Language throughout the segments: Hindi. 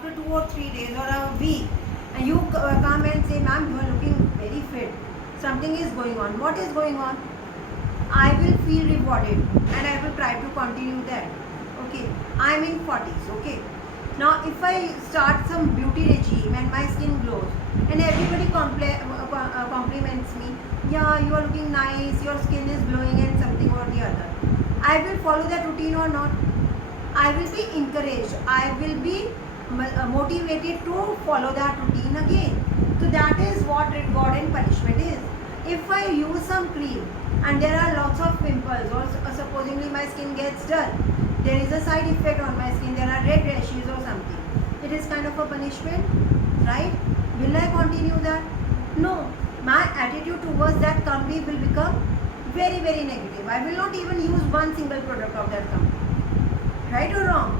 after 2 or 3 days or a week, and you come and say, ma'am, you are looking very fit, something is going on. What is going on? I will feel rewarded and I will try to continue that. Okay, I am in 40s. Okay, now if I start some beauty regime and my skin glows and everybody compliments me, yeah, you are looking nice, your skin is glowing and something or the other, I will follow that routine or not? I will be encouraged, I will be motivated to follow that routine again. So that is what reward and punishment is. If I use some cream and there are lots of pimples, or supposingly my skin gets dull, there is a side effect on my skin, there are red rashes or something, it is kind of a punishment, right? Will I continue that? No. My attitude towards that company will become very very negative. I will not even use one single product of that company. Right और रॉन्ग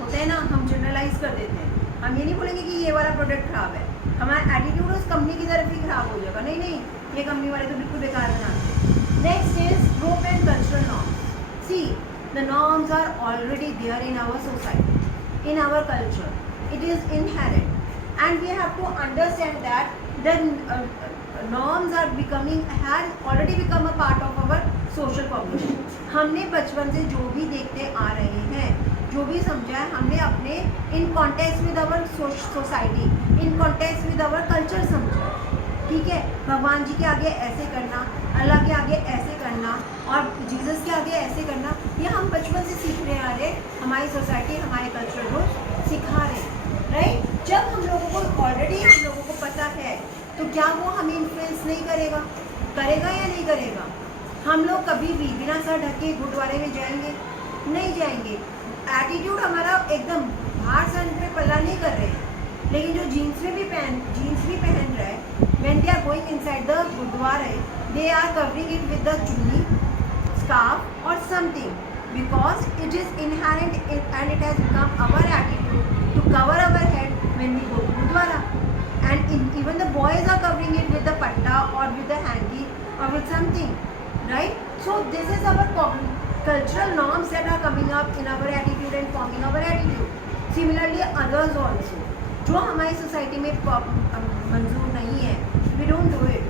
होता है ना, हम जनरलाइज कर देते हैं. हम ये नहीं बोलेंगे कि ये वाला प्रोडक्ट खराब है, हमारा एटीट्यूड उस कंपनी की तरफ ही खराब हो जाएगा. नहीं नहीं, ये कंपनी वाले तो बिल्कुल बेकार बनाते हैं. Next is group and cultural norms. See, the norms are already there in our society, in our culture. It is inherent and we have to understand that the norms are becoming, has already become a part of our social cognition. हमने बचपन से जो भी देखते आ रहे हैं, जो भी समझा है, हमने अपने in context with our society, in context with our culture समझा. ठीक है, भगवान जी के आगे ऐसे करना, अल्लाह के आगे ऐसे करना और जीसस के आगे ऐसे करना, ये हम बचपन से सीख रहे आ रहे, हमारी सोसाइटी हमारे कल्चर को सिखा रहे हैं. राइट, जब हम लोगों को ऑलरेडी हम लोगों को पता है, तो क्या वो हमें इन्फ्लुएंस नहीं करेगा? करेगा या नहीं करेगा? हम लोग कभी भी बिना सर ढके गुरुद्वारे में जाएंगे? नहीं जाएंगे. एटीट्यूड हमारा एकदम बाहर सर पे पल्ला नहीं कर रहे हैं, लेकिन जो जीन्स भी पहन रहा है, when they are going inside the गुरुद्वारे, they are covering it with the chunni, scarf or something, because it is inherent and it has become our attitude to cover our head when we go to Gurdwara. And even the boys are covering it with the patta or with the hanky or with something, right? So this is our cultural norms that are coming up in our attitude and forming our attitude. Similarly, others also, जो हमारी सोसाइटी में मंजूर नहीं है, we don't do it.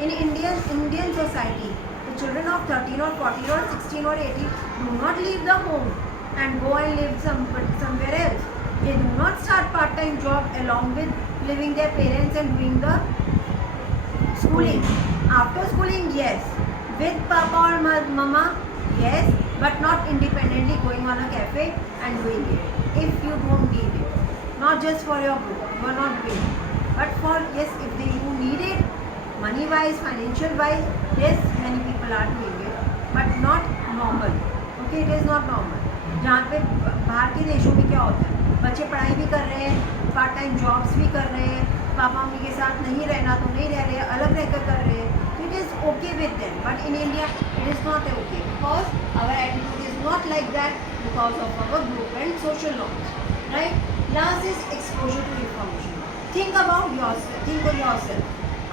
In Indian society, the children of 13 or 14 or 16 or 18 do not leave the home and go and live somewhere else. They do not start part-time job along with living their parents and doing the schooling. After schooling, yes, with papa or mama, yes, but not independently going on a cafe and doing it if you don't need it. Not just for your group, you are not doing it, but for, yes, if you need it, money wise, financial wise, yes, many people are doing it, but not normal. Okay, it is not normal. जहाँ पे बाहर के देशों में क्या होता है, बच्चे पढ़ाई भी कर रहे हैं, पार्ट टाइम जॉब्स भी कर रहे हैं, पापा मम्मी के साथ नहीं रहना तो नहीं रह रहे, अलग रहकर कर रहे हैं. It is okay with them, but in India it is not okay, because our attitude is not like that because of our group and social norms. Right, last is exposure to information. Think about yourself, think of yourself.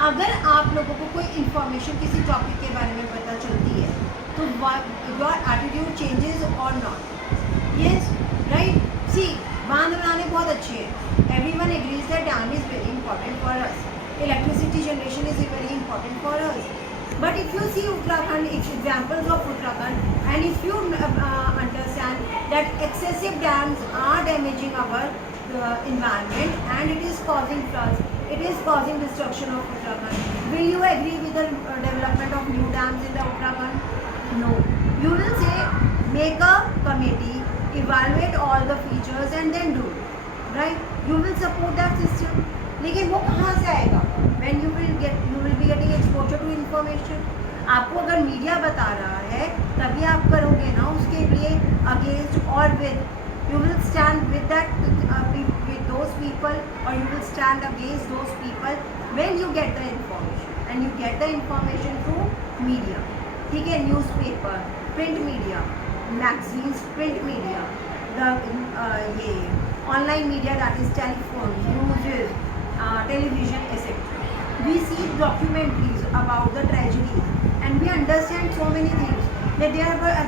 अगर आप लोगों को कोई इन्फॉर्मेशन किसी टॉपिक के बारे में पता चलती है, तो your attitude changes or not? Yes, right. See, बांध बनाने बहुत अच्छे हैं. Everyone agrees that dam is very important for us. Electricity generation is very important for us. But if you see Uttarakhand, examples of Uttarakhand, and if you understand that excessive dams are damaging our environment and it is causing floods, it is causing destruction of Uttarakhand, will you agree with the development of new dams in the Uttarakhand? No. You will say, make a committee, evaluate all the features and then do it. Right? You will support that system. लेकिन वो कहाँ से आएगा? When you will be getting exposure to information. आपको अगर मीडिया बता रहा है तभी आप करोगे ना उसके लिए, against or with. You will stand with that with those people, or you will stand against those people when you get the information, and you get the information through media. ठीक है, newspaper, print media, magazines, print media, the ये online media, that is telephone, news, television, etc. We see documentaries about the tragedies, and we understand so many things, that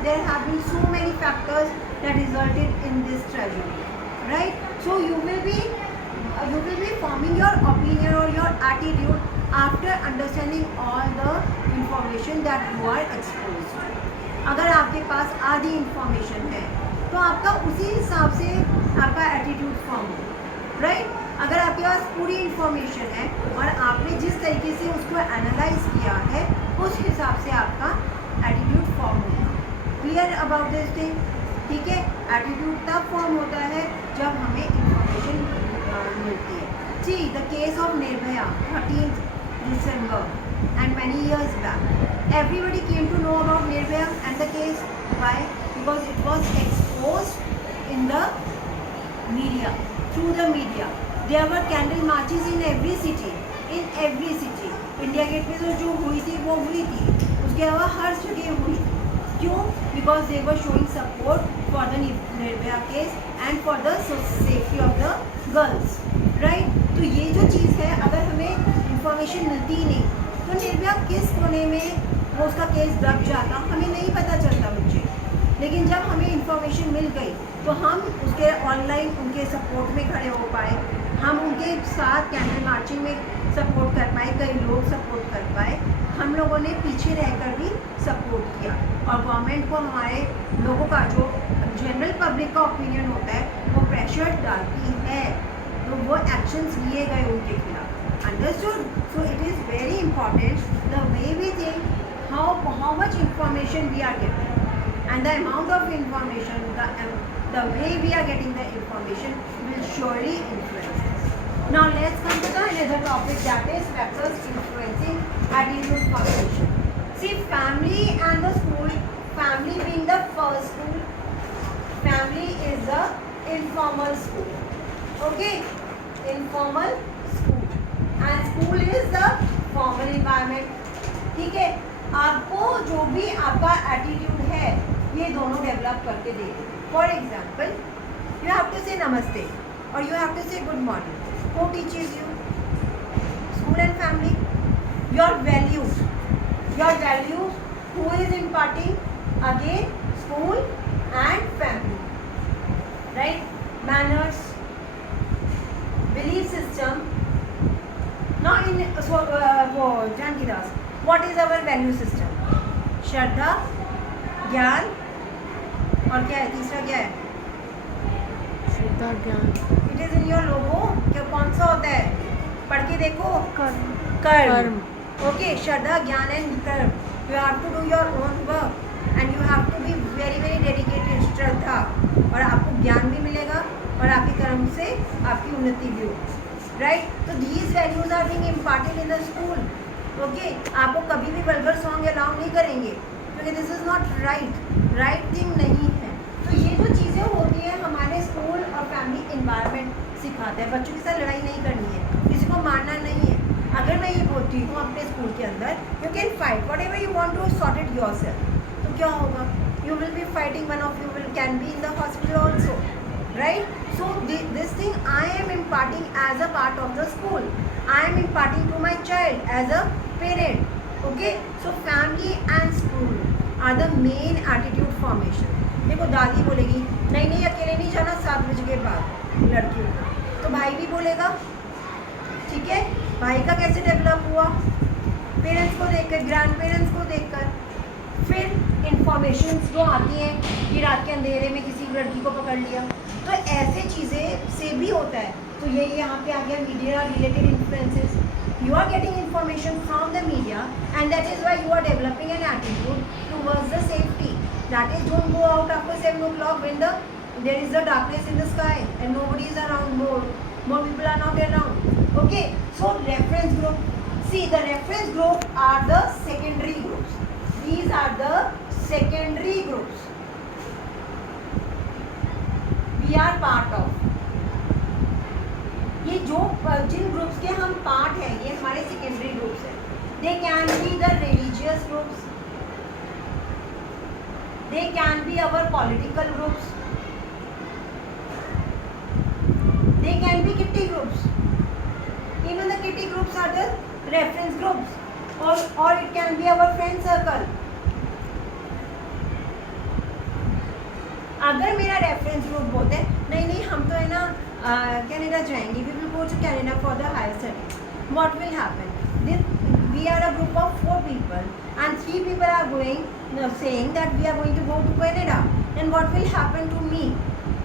there have been so many factors that resulted in this tragedy, right? So So you will be forming your opinion or your attitude after understanding all the information that you are exposed to. अगर आपके पास आधी इंफॉर्मेशन है तो आपका उसी हिसाब से आपका एटीट्यूड फॉर्म हो, राइट? अगर आपके पास पूरी इंफॉर्मेशन है और आपने जिस तरीके से उसको एनालाइज किया है उस हिसाब से आपका एटीट्यूड फॉर्म होगा. Clear about this thing? ठीक है. एटीट्यूड तब फॉर्म होता है जब हमें इंफॉर्मेशन मिलती है. See the case of Nirbhaya 13th December and many years back, everybody came to know about Nirbhaya and the case. Why? Because it was exposed in the media, through the media. There were candle marches in every city. India Gate में तो जो हुई थी वो हुई थी, उसके अलावा हर जगह हुई. क्यों? Because they were showing support for the Nirbhaya case and for the safety of the girls, right? तो ये जो चीज़ है, अगर हमें इंफॉर्मेशन मिलती ही नहीं तो निर्भया किस कोने में वो उसका केस दब जाता हमें नहीं पता चलता बच्चे. लेकिन जब हमें इंफॉर्मेशन मिल गई तो हम उसके ऑनलाइन उनके सपोर्ट में खड़े हो पाए, हम उनके साथ कैंडल मार्चिंग में सपोर्ट कर पाए, कई लोग सपोर्ट कर पाए, हम लोगों ने पीछे रहकर भी सपोर्ट किया. और गवर्नमेंट को हमारे लोगों का जो जनरल पब्लिक का ओपिनियन होता है वो प्रेशर डालती है, तो वो एक्शंस लिए गए उनके खिलाफ. Understood? So it is very important the way we think, how much information we are getting and the amount of information, the way we are getting the information will surely influence us. Now let's come to the another topic, that is factors influencing attitude formation. See, family and the school. Family being the first school. Family is the informal school. Okay, informal school. And school is the formal environment. ठीक है. आपको जो भी आपका एटीट्यूड है ये दोनों डेवलप करके दे. For example, you have to say नमस्ते और you have to say good morning. Who teaches you? School and family. Your values who is imparting? Again school and family, right? Manners, belief system. Now in वो जानकी दास, what is our value system? श्रद्धा, ज्ञान, और क्या है तीसरा? क्या है? श्रद्धा, ज्ञान. It is in your logo. क्या कौन सा होता है? पढ़ के देखो. कर्म. ओके, श्रद्धा, ज्ञान एंड कर्म. You have to do your own work and you have to be very very dedicated. श्रद्धा, और आपको ज्ञान भी मिलेगा और आपके कर्म से आपकी उन्नति भी होगी, राइट? तो these values are being imparted in the school. Okay, आपको कभी भी वल्गर सॉन्ग अलाउ नहीं करेंगे क्योंकि this is not right thing नहीं है. तो ये जो चीज़ें होती हैं हमारे स्कूल और फैमिली इन्वायरमेंट सिखाते हैं. बच्चों के साथ लड़ाई नहीं करनी है, किसी को मारना नहीं है. अगर मैं ये बोलती हूँ अपने स्कूल के अंदर, you can fight whatever you want to sort it yourself, तो क्या होगा? You will be fighting, one of you will can be in the hospital also, right? So this thing I am imparting as a part of the school. I am imparting to my child as a parent. Okay, so family and school are the main attitude formation. देखो, दादी बोलेगी नहीं अकेले नहीं जाना 7 बजे के बाद लड़कियों को, तो भाई भी बोलेगा. ठीक है, भाई का कैसे डेवलप हुआ? पेरेंट्स को देखकर, ग्रैंड पेरेंट्स को देखकर. फिर इंफॉर्मेशन जो आती हैं कि रात के अंधेरे में किसी लड़की को पकड़ लिया, तो ऐसे चीज़ें से भी होता है. तो ये यहाँ पे आ गया media related influences. You are getting information from the media and that is why you are developing an attitude towards the safety. That is, don't go out after 7 o'clock when there is a darkness in the sky and nobody is around, more people are not around. Okay, so reference group. See, the reference group are the secondary groups. These are the secondary groups we are part of. ये जो जिन ग्रुप्स के हम पार्ट हैं ये हमारे सेकेंडरी ग्रुप्स हैं. They can be the religious groups, they can be our political groups, they can be kitty groups. Even the kitty groups are the reference groups, और it can be our friend circle. अगर मेरा रेफरेंस ग्रुप बोलते हैं नहीं हम तो है ना Canada जाएंगे, we will go to Canada for the higher studies. What will happen? We are a group of 4 people and 3 people are going saying that we are going to go to Canada. Then what will happen to me?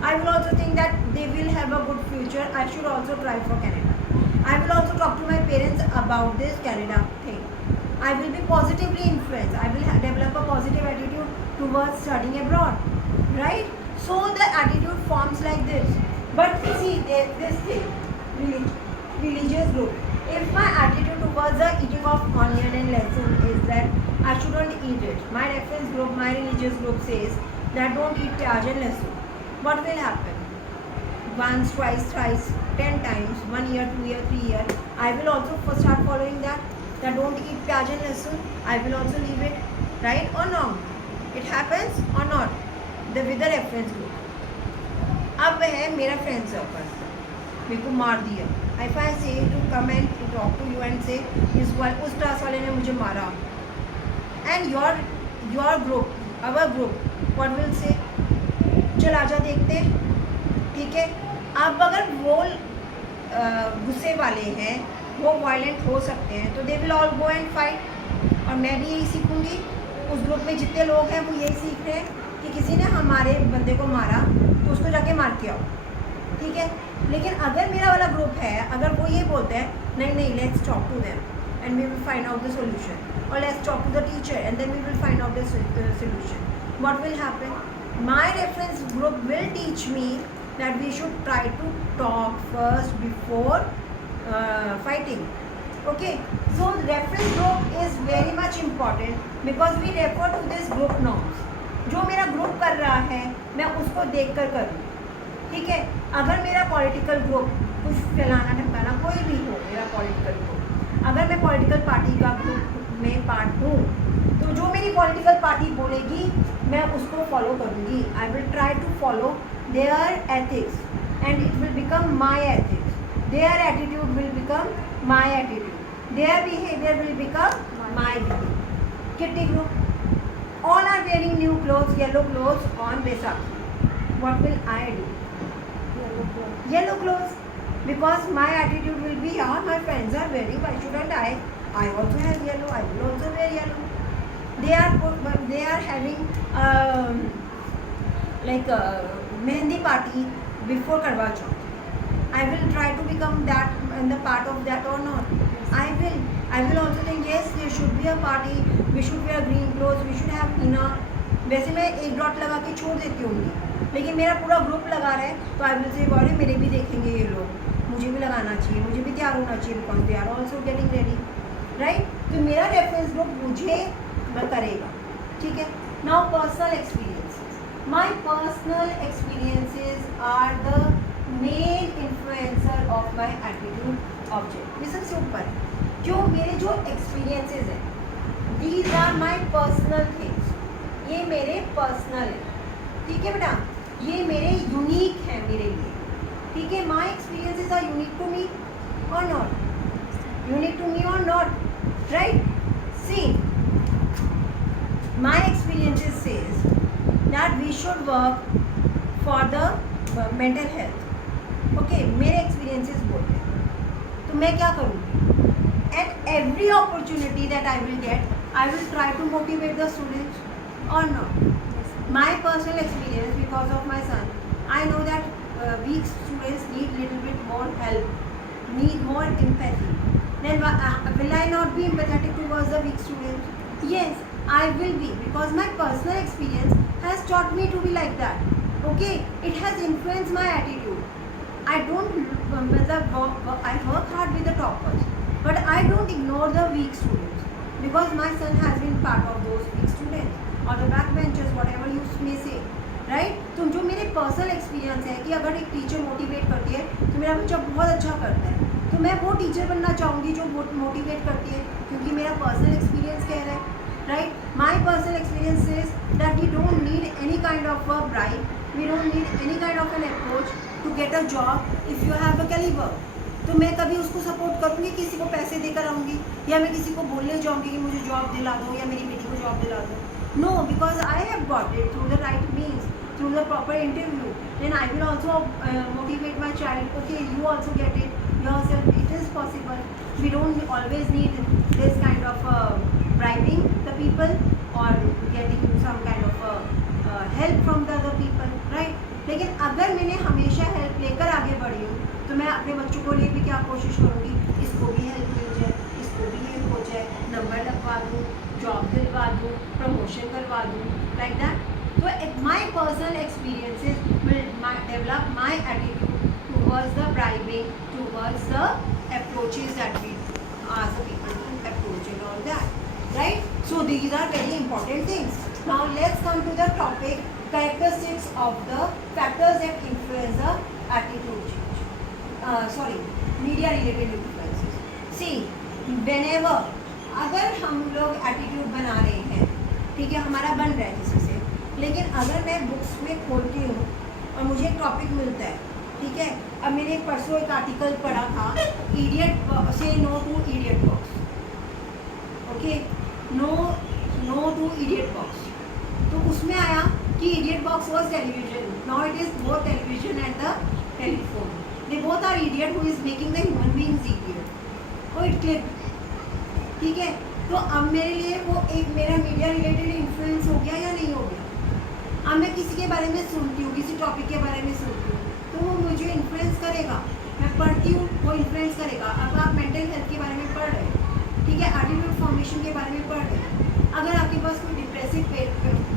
I will also think that they will have a good future. I should also try for Canada. I will also talk to my parents about this Canada thing. I will be positively influenced. I will develop a positive attitude towards studying abroad, right? So the attitude forms like this. But see, this thing, religious group. If my attitude towards the eating of onion and lehsun is that I shouldn't eat it, my reference group, my religious group says that don't eat pyaj and lehsun. What will happen? Once, twice, thrice, 10 times, 1 year, 2 year, 3 year, I will also start following that don't eat pyaj and lehsun. I will also leave it, right or no? It happens or not? With the reference group. अब है मेरा फ्रेंड सर्कल, मेरे को मार दिया. If I say to come and to talk to you and say उस क्लास वाले ने मुझे मारा, and your group, our group, what will say? चल आजा देखते हैं, ठीक है. अब अगर वो गुस्से वाले हैं, वो वायलेंट हो सकते हैं, तो they will all go and fight. और मैं भी यही सीखूंगी. उस ग्रुप में जितने लोग हैं वो यही सीख रहे हैं कि किसी ने हमारे बंदे को मारा तो उसको जाके मार के आओ, ठीक है. लेकिन अगर मेरा वाला ग्रुप है, अगर वो ये बोलते हैं नहीं let's talk to them and we will find out the solution, और let's talk to the teacher and then we will find out the solution, what will happen? My reference group will teach me that we should try to talk first before fighting. Okay, so reference group is very much important because we refer to this group norms. जो मेरा ग्रुप कर रहा है मैं उसको देख कर करूँ, ठीक है. अगर मेरा पॉलिटिकल ग्रुप कुछ फैलाना ढकाना कोई भी हो, मेरा पॉलिटिकल ग्रुप, अगर मैं पॉलिटिकल पार्टी का ग्रुप में पार्ट हूँ, तो जो मेरी पॉलिटिकल पार्टी बोलेगी मैं उसको फॉलो करूँगी. I will try to follow their ethics and it will become my ethics. Their attitude will become my attitude. Their behavior will become my behavior. Kitty group. All are wearing new clothes, yellow clothes on Vaisakhi. What will I do? Yellow clothes. Because my attitude will be, yeah, my friends are wearing, why shouldn't I? I also have yellow, I will also wear yellow. They are having Mehendi party before Karwa Chauth. I will try to become that and the part of that or not. I will also think yes, there should be a party. We should wear green clothes. We should have henna. वैसे मैं एक डॉट लगा के छोड़ देती होंगी, लेकिन मेरा पूरा ग्रुप लगा रहा है तो आई विल से अरे मेरे भी देखेंगे ये लोग, मुझे भी लगाना चाहिए, मुझे भी तैयार होना चाहिए because they are also getting ready, right. तो मेरा रेफरेंस ग्रुप मुझे करेगा, ठीक है. Now personal experiences. My personal experiences are the main influencer of my attitude object. Listen से ऊपर जो मेरे जो experiences हैं, these are my personal things. ये मेरे personal हैं, ठीक है बेटा. ये मेरे unique हैं मेरे लिए, ठीक है. My experiences are unique to me or not? Unique to me or not? Right? See, my experiences says that we should work for the mental health. Okay, मेरे experiences बोलते हैं. तो मैं क्या करूँगी? At every opportunity that I will get, I will try to motivate the students or not. My personal experience because of my son, I know that weak students need little bit more help, need more empathy. Then will I not be empathetic towards the weak students? Yes, I will be because my personal experience has taught me to be like that. Okay, it has influenced my attitude. I work hard with the toppers, but I don't ignore the weak students because my son has been part of those weak students or the backbenchers, whatever you may say, right. तो जो मेरे पर्सनल एक्सपीरियंस है कि अगर एक टीचर मोटिवेट करती है तो मेरा बच्चा बहुत अच्छा करता है, तो मैं वो टीचर बनना चाहूँगी जो मोटिवेट करती है, क्योंकि मेरा पर्सनल एक्सपीरियंस कह रहा है, right. My personal experience says that we don't need any kind of a bribe, we don't need any kind of an approach to get a job if you have a caliber. तो मैं कभी उसको सपोर्ट करूँगी किसी को पैसे देकर आऊँगी या मैं किसी को बोलने जाऊँगी कि मुझे जॉब दिला दो या मेरी बेटी को जॉब दिला दो? No, because I have got it through the right means, through the proper interview, then I will also motivate my child. Okay, you also get it yourself. It is possible. We don't always need this kind of bribing the people or getting some kind of help from the other people, right? लेकिन अगर मैंने हमेशा हेल्प लेकर आगे बढ़ी हूँ तो मैं अपने बच्चों को लिए भी क्या कोशिश करूँगी, इसको भी हेल्प मिल जाए, इसको भी हेल्प हो जाए, नंबर लगवा दूँ, जॉब दिलवा दूँ, प्रमोशन करवा दूँ, लाइक दैट. तो my personal experiences will develop my attitude towards the bribing, towards the approaches that we ask the people to approach and all that, right? So these are very important things. Now let's come to the topic characteristics of the factors that influence the attitude change. Media related influences. See, whenever अगर हम लोग एटीट्यूड बना रहे हैं, ठीक है, हमारा बन रहा है किसी से, लेकिन अगर मैं बुक्स में खोलती हूँ और मुझे एक टॉपिक मिलता है, ठीक है, अब मैंने परसों एक आर्टिकल पढ़ा था, इडियट से no to idiot box. Okay, no to idiot box. तो उसमें आया कि idiot box was television. Now it is both television and the telephone. They both are idiot who is making the human beings idiot. तो इट क्लिक, ठीक है. तो अब मेरे लिए वो एक मेरा मीडिया रिलेटेड इन्फ्लुएंस हो गया या नहीं हो गया. अब मैं किसी के बारे में सुनती हूँ, किसी टॉपिक के बारे में सुनती हूँ, तो वो मुझे इन्फ्लुएंस करेगा. मैं पढ़ती हूँ, वो इन्फ्लुएंस करेगा. अब आप मेंटल हेल्थ के बारे में पढ़ रहे हैं, ठीक है, एटीट्यूड फॉर्मेशन के बारे में पढ़ रहे हैं. अगर आपके पास कोई डिप्रेसिव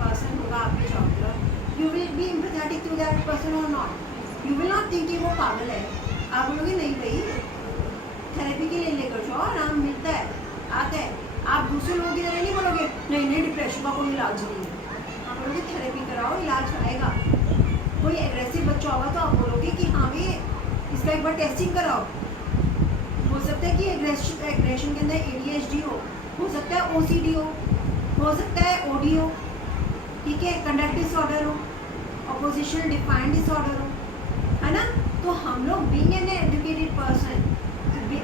पर्सन होगा आपके चारों, you will be empathetic to that person और not. You will not think कि वो पागल है. आप बोलोगे नहीं भाई, थेरेपी के लिए लेकर जाओ, आराम मिलता है, आता है. आप दूसरे लोगों की तरह नहीं बोलोगे नहीं डिप्रेशन का कोई इलाज नहीं है. आप बोलोगे थेरेपी कराओ, इलाज आएगा. कोई एग्रेसिव बच्चा होगा तो आप बोलोगे कि हाँ भाई इसका एक बार टेस्टिंग कराओ. हो सकता है कि एग्रेशन के अंदर ADHD हो सकता है OCD हो सकता है OD हो, ठीक है, कंडक्ट डिसऑर्डर हो, ऑपोजिशनल डिफाइंड डिसऑर्डर हो, है ना. तो हम लोग being an educated person,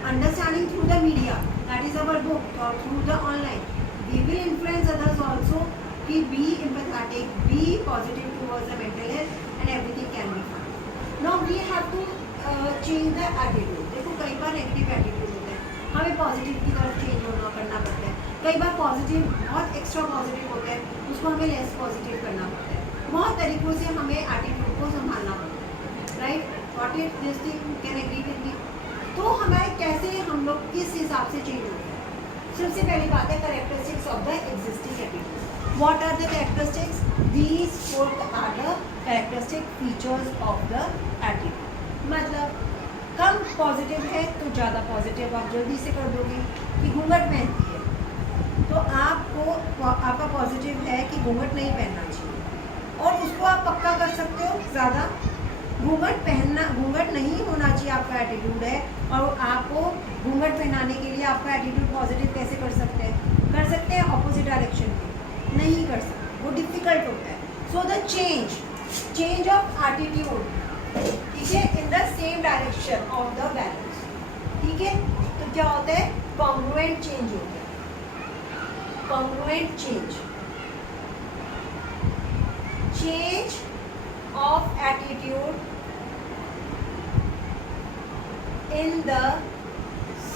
understanding through the media, that is our book, और through the online, we will influence others also कि be empathetic, be positive towards the mental health and everything can be fine. Now we have to change the attitude. देखो कई बार नेगेटिव एटीट्यूड होता है, हमें पॉजिटिव की तरफ चेंज करना पड़ता है. कई बार पॉजिटिव बहुत एक्स्ट्रा पॉजिटिव होता है, उसको हमें लेस पॉजिटिव करना पड़ता है. बहुत तरीक़ों से हमें एटीट्यूड को संभालना पड़ता है, right. What is this thing, can agree with me. तो हमारे कैसे हम लोग किस हिसाब से चेंज होते हैं. सबसे पहली बात है characteristics of the existing attitude. What are the characteristics? These four are the characteristic features of the attitude. मतलब कम पॉजिटिव है तो ज़्यादा पॉजिटिव आप जल्दी से कर दोगे. कि घूंघट पहनती है तो आपका पॉजिटिव है कि घूंघट नहीं पहनना चाहिए, और उसको आप पक्का कर सकते हो ज़्यादा. घूंघट नहीं होना चाहिए आपका एटीट्यूड है, और आपको घूंघट पहनाने के लिए आपका एटीट्यूड पॉजिटिव कैसे कर सकते हैं ऑपोजिट डायरेक्शन में. नहीं कर सकते, वो डिफिकल्ट होता है. So the change of attitude, ठीक है, in the same direction of the balance, ठीक है. तो क्या होता है, कॉन्ग्रुएंट चेंज होता है. Congruent change of attitude in the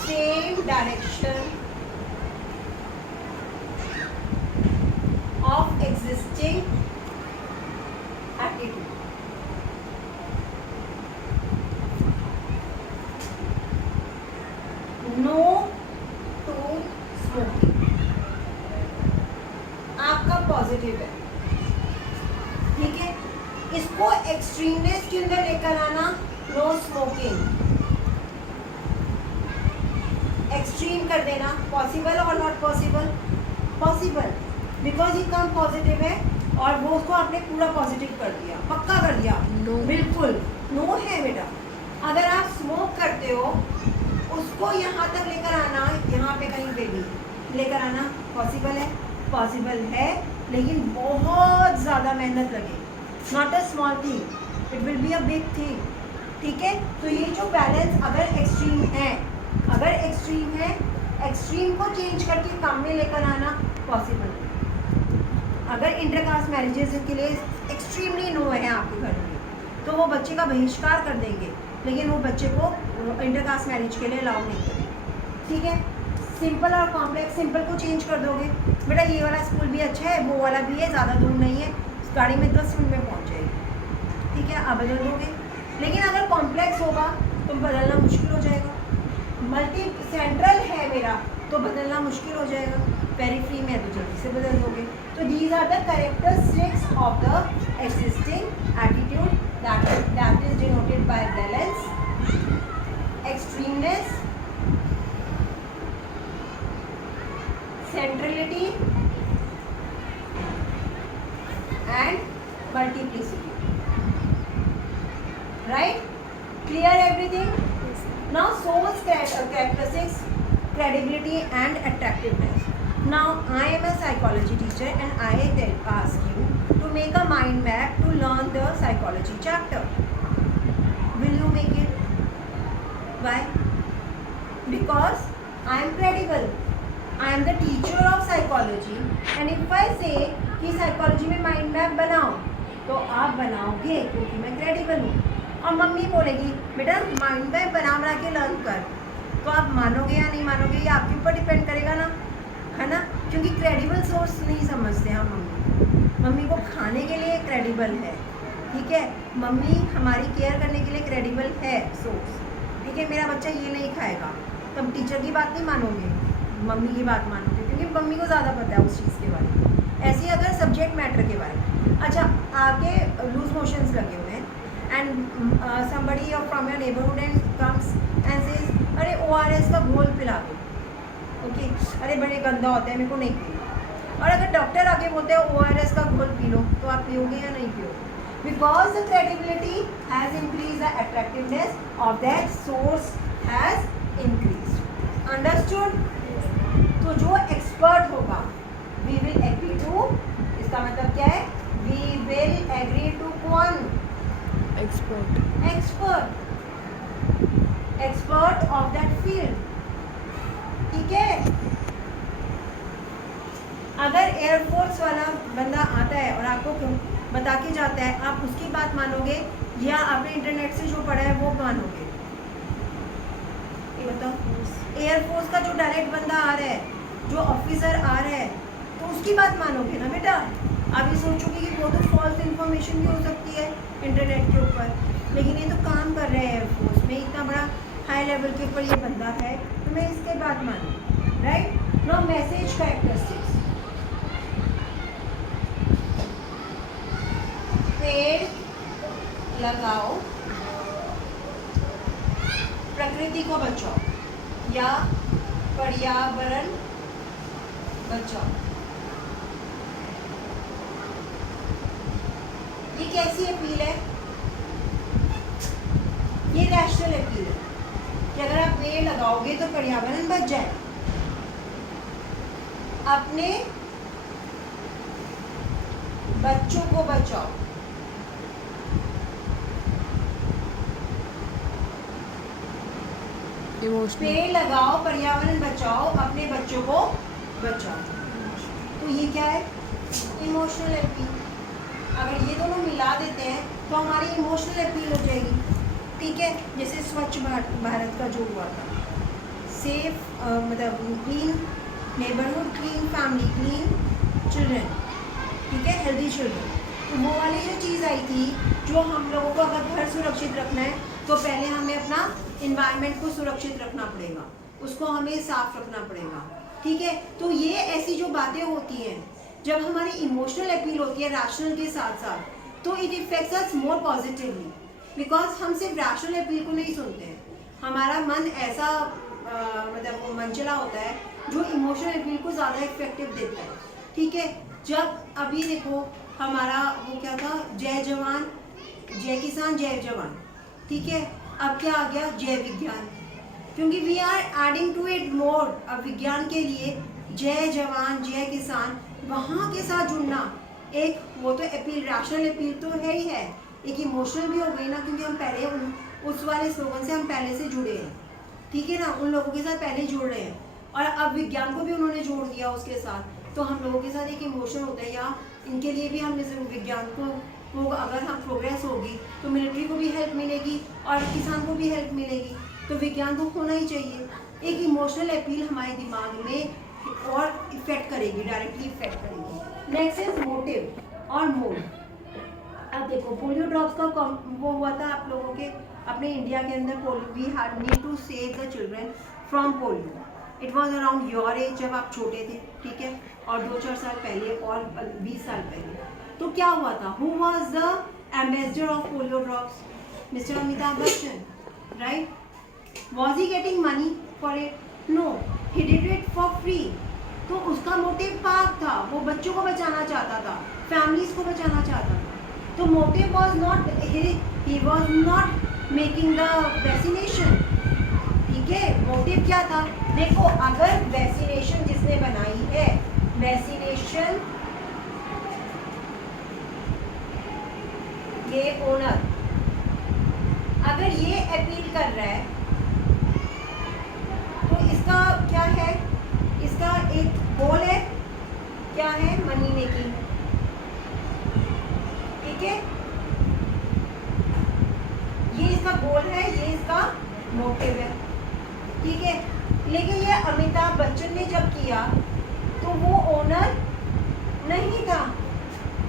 same direction of existing attitude. No to smoking. आपका पॉजिटिव है, ठीक है. इसको एक्सट्रीमनेस के अंदर लेकर आना, नो स्मोकिंग, एक्सट्रीम कर देना, पॉसिबल और नॉट पॉसिबल. पॉसिबल बिकॉज ये कम पॉजिटिव है और वो उसको आपने पूरा पॉजिटिव कर दिया, पक्का कर दिया. No. बिल्कुल नो है बेटा. अगर आप स्मोक करते हो उसको यहाँ तक लेकर आना, यहाँ पे कहीं पे भी लेकर आना पॉसिबल है, लेकिन बहुत ज़्यादा मेहनत लगे. Not a small thing, it will be a big thing, ठीक है. तो ये जो बैलेंस अगर एक्सट्रीम है, एक्सट्रीम को चेंज करके कम में लेकर आना पॉसिबल है. अगर इंटरकास्ट मैरिजेस के लिए एक्सट्रीमली नो है आपके घर में, तो वो बच्चे का बहिष्कार कर देंगे, लेकिन वो बच्चे को इंटरकास्ट मैरिज के लिए अलाउ नहीं करेंगे। ठीक है, सिंपल और कॉम्प्लेक्स, सिंपल को चेंज कर दोगे, बेटा ये वाला स्कूल भी अच्छा है, वो वाला भी है, ज़्यादा दूर नहीं है, गाड़ी में 10 मिनट में पहुंच जाएगी। ठीक है, आप बदल दोगे। लेकिन अगर कॉम्प्लेक्स होगा तो बदलना मुश्किल हो जाएगा। मल्टी सेंट्रल है मेरा तो बदलना मुश्किल हो जाएगा। पेरिफेरी में है तो जल्दी से बदल दोगे। तो these are the characteristics of the existing attitude that is denoted by balance, extremeness, centrality and multiplicity. Right? Clear everything? Now source characteristics, credibility and attractiveness. Now I am a psychology teacher and I ask you to make a mind map to learn the psychology chapter. Will you make it? Why? Because I am credible. I am the teacher of psychology and if I say कि साइकोलॉजी में माइंड मैप बनाओ तो आप बनाओगे क्योंकि मैं क्रेडिबल हूँ। और मम्मी बोलेगी बेटा माइंड मैप बना के लर्न कर, तो आप मानोगे या नहीं मानोगे ये आपके ऊपर डिपेंड करेगा ना, है ना, क्योंकि क्रेडिबल सोर्स नहीं समझते हम मम्मी को खाने के लिए क्रेडिबल है। ठीक है, मम्मी हमारी केयर करने के लिए क्रेडिबल है सोर्स। ठीक है, मेरा बच्चा ये नहीं खाएगा, तब टीचर की बात नहीं मानोगे, मम्मी की बात मानोगे, क्योंकि मम्मी को ज़्यादा पता है उस चीज़ के बारे में। ऐसे ही अगर सब्जेक्ट मैटर के बारे में, अच्छा आगे लूज मोशंस लगे हुए हैं and somebody from your neighbourhood and comes and says अरे ORS का घोल पिला दो, ओके, अरे बड़े गंदा होता है मेरे को नहीं पीना। और अगर डॉक्टर आके बोलते हैं ORS का घोल पी लो, तो आप पियोगे या नहीं पियोगे? Because the credibility has increase, the attractiveness of that source has increase. Understood? तो जो एक्सपर्ट होगा वी विल एग्री टू, इसका मतलब क्या है? वी विल एग्री टू कौन? Expert. Expert of that field. ठीक है, अगर एयरफोर्स वाला बंदा आता है और आपको बता के जाता है, आप उसकी बात मानोगे या आपने इंटरनेट से जो पढ़ा है वो मानोगे? ये बताओ। एयरफोर्स का जो डायरेक्ट बंदा आ रहा है, जो ऑफिसर आ रहा है, तो उसकी बात मानोगे ना बेटा। आप ये सोचोगे कि वो तो फॉल्स इन्फॉर्मेशन भी हो सकती है इंटरनेट के ऊपर, लेकिन ये तो काम कर रहे हैं एयरफोर्स में, इतना बड़ा हाई लेवल के ऊपर ये बंदा है, तो मैं इसके बात मानूँ। राइट? नो मैसेज कैरेक्टरिस्टिक्स, पेड़ लगाओ, प्रकृति को बचाओ या पर्यावरण बचाओ। ये कैसी अपील है? ये रैशनल अपील है कि अगर आप पेड़ लगाओगे तो पर्यावरण बच जाए। अपने बच्चों को बचाओ, पेड़ लगाओ, पर्यावरण बचाओ, अपने बच्चों को बचाओ। तो ये क्या है? Emotional appeal. अगर ये दोनों मिला देते हैं तो हमारी इमोशनल अपील हो जाएगी। ठीक है, जैसे स्वच्छ भारत का जो हुआ था, सेफ मतलब clean neighbourhood, clean family, clean children, ठीक है, हेल्दी चिल्ड्रन। तो वो वाली जो चीज़ आई थी, जो हम लोगों को अगर घर सुरक्षित रखना है तो पहले हमें अपना इन्वायरमेंट को सुरक्षित रखना पड़ेगा, उसको हमें साफ रखना पड़ेगा। ठीक है, तो ये ऐसी जो बातें होती हैं, जब हमारी इमोशनल अपील होती है रैशनल के साथ साथ, तो it effects us more positively, because हम सिर्फ रैशनल अपील को नहीं सुनते हैं, हमारा मन ऐसा मतलब वो मनचला होता है जो इमोशनल अपील को ज़्यादा इफेक्टिव देता है। ठीक है, जब अभी देखो हमारा वो क्या था, जय जवान जय किसान जय जवान, ठीक है, अब क्या आ गया, जय विज्ञान, क्योंकि we are adding to it more. अब विज्ञान के लिए जय जवान जय किसान, वहाँ के साथ जुड़ना, एक वो तो अपील, रैशनल अपील तो है ही है, एक इमोशनल भी हो गई ना, क्योंकि हम पहले उस वाले स्लोगन से हम पहले से जुड़े हैं। ठीक है ना, उन लोगों के साथ पहले जुड़ रहे हैं, और अब विज्ञान को भी उन्होंने जोड़ दिया उसके साथ, तो हम लोगों के साथ एक इमोशन होता है, या इनके लिए भी हम जैसे विज्ञान को वो अगर हम प्रोग्रेस होगी तो मिलिट्री को भी हेल्प मिलेगी और किसान को भी हेल्प मिलेगी, तो विज्ञान तो होना ही चाहिए। एक इमोशनल अपील हमारे दिमाग में और इफेक्ट करेगी, डायरेक्टली इफेक्ट करेगी। नेक्स्ट इज मोटिव और मोड। अब देखो पोलियो ड्रॉप्स का वो हुआ था आप लोगों के अपने इंडिया के अंदर, we had need to save the children from polio. It was around your age, जब आप छोटे थे, ठीक है, और 2-4 साल पहले और 20 साल पहले। तो क्या हुआ था, who was the ambassador of polio drops? Mister Amitabh Bachchan, right? Was he getting money for it? No, he did it for free. तो उसका मोटिव पाक था, वो बच्चों को बचाना चाहता था, फैमिलीज को बचाना चाहता था। तो motive was not, he was not making the vaccination, ठीक है। मोटिव क्या था? देखो, अगर वैक्सीनेशन जिसने बनाई है, वैक्सीनेशन ये ओनर अगर ये अपील कर रहा है तो इसका क्या है? इसका एक गोल है, क्या है? मनी मेकिंग, ठीक है, ये इसका गोल है, ये इसका मोटिव है, ठीक है। लेकिन ये अमिताभ बच्चन ने जब किया तो वो ओनर नहीं था,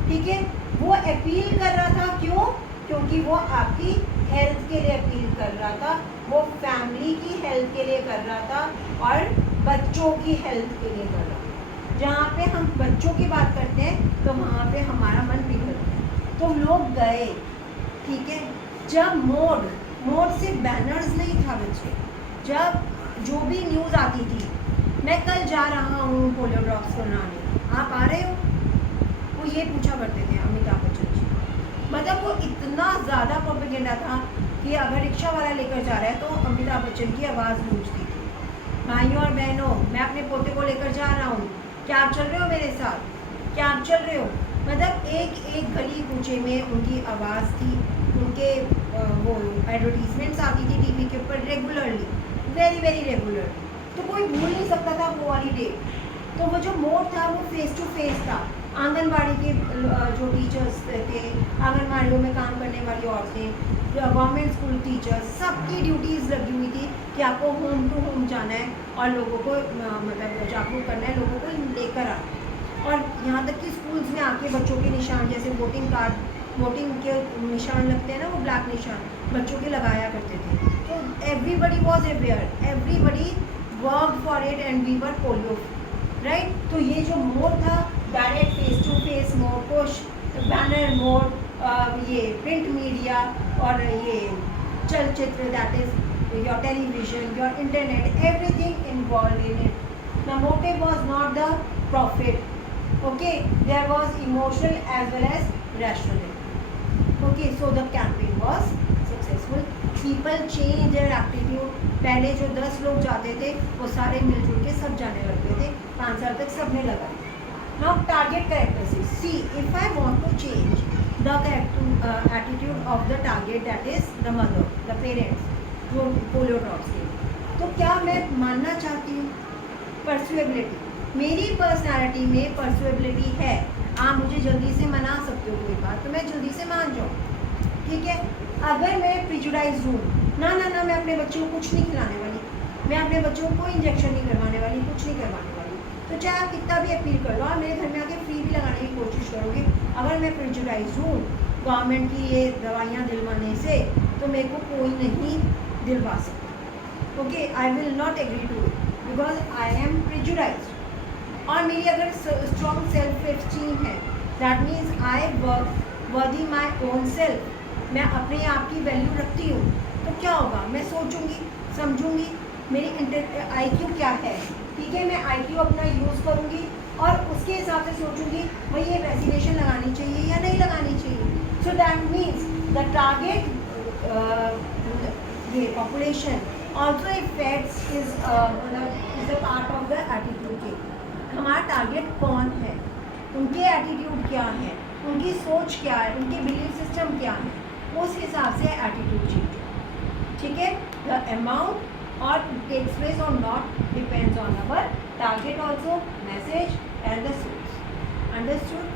ठीक है, वो अपील कर रहा था। क्यों? क्योंकि वो आपकी हेल्थ के लिए अपील कर रहा था, वो फैमिली की हेल्थ के लिए कर रहा था और बच्चों की हेल्थ के लिए कर रहा था। जहाँ पे हम बच्चों की बात करते हैं तो वहाँ पे हमारा मन पिघलता है। तो लोग गए, ठीक है। जब मोड से बैनर्स नहीं था बच्चे, जब जो भी न्यूज़ आती थी, मैं कल जा रहा हूँ पोलियो ड्रॉप्स बनाने, आप आ रहे हो? वो ये पूछा करते थे अमिताभ बच्चन जी। मतलब वो इतना ज़्यादा प्रोपेगेंडा था कि अगर रिक्शा वाला लेकर जा रहा है तो अमिताभ बच्चन की आवाज़ गूंजती थी, भाइयों और बहनों, मैं अपने पोते को लेकर जा रहा हूँ, क्या आप चल रहे हो मेरे साथ? क्या आप चल रहे हो? मतलब एक गली कूचे में उनकी आवाज़ थी, उनके वो एडवर्टीजमेंट्स आती थी टीवी के ऊपर रेगुलरली, वेरी रेगुलरली। तो कोई भूल नहीं सकता था वो वाली डेट। तो वो जो मोड था वो फेस टू फेस था। आंगनबाड़ी के जो टीचर्स थे, आंगनबाड़ियों में काम करने वाली औरतें, गवर्नमेंट स्कूल टीचर्स, सबकी ड्यूटीज़ लगी हुई थी कि आपको होम टू होम जाना है और लोगों को मतलब जागरूक करना है, लोगों को लेकर आना। और यहाँ तक कि स्कूल्स में आके बच्चों के निशान, जैसे वोटिंग कार्ड, वोटिंग के निशान लगते हैं ना, वो ब्लैक निशान बच्चों के लगाया करते थे। तो everybody was aware, everybody work for it and we were polio, right. तो ये जो मोड था, direct face to face mode, push banner mode, ये प्रिंट मीडिया और ये चलचित्र, that is your television, your internet, everything involve in it. The motive was not the profit, okay, there was emotional as well as rational, okay, so the campaign was successful, people changed their attitude। पहले जो 10 लोग जाते थे वो सारे मिलजुल के सब जाने लगते थे, 5 साल तक सबने लगाई। Now target characteristics, see if I want to change the attitude of the target, that is the mother, the parents जो पोलियो ड्रॉप्स के, तो क्या मैं मानना चाहती हूँ परसुएबिलिटी, मेरी पर्सनालिटी में परसुएबिलिटी है, आप मुझे जल्दी से मना सकते हो कोई बात, तो मैं जल्दी से मान जाऊँ, ठीक है। अगर मैं प्रिजुडाइज हूँ, ना मैं अपने बच्चों को कुछ नहीं खिलाने वाली, मैं अपने बच्चों को इंजेक्शन नहीं करवाने वाली, कुछ नहीं करवाने वाली, तो चाहे आप कितना भी अपील कर लो और मेरे घर में आके फ्री भी लगाने की कोशिश करोगे, अगर मैं प्रिजुडाइज हूँ गवर्नमेंट की ये दवाइयाँ दिलवाने से, तो मेरे को कोई नहीं दिलवा सकता, okay, I will not agree to it because I am prejudice. और मेरी अगर स्ट्रॉन्ग सेल्फ एस्टीम है, that means I worthy my own self, मैं अपने आप की वैल्यू रखती हूँ, तो क्या होगा, मैं सोचूंगी, समझूंगी, मेरी IQ क्या है, ठीक है, मैं IQ अपना यूज़ करूँगी और उसके हिसाब से सोचूंगी भाई ये वैक्सीनेशन लगानी चाहिए या नहीं लगानी चाहिए। So that means the target, ये population also affects is the part of the attitude. हमारा टारगेट कौन है, उनके एटीट्यूड क्या है, उनकी सोच क्या है, उनके बिलीफ सिस्टम क्या है, उस हिसाब से एटीट्यूड चेंज, ठीक है। द अमाउंट और टेक्स प्लेस और not depends on our target also, message and the source. Understood?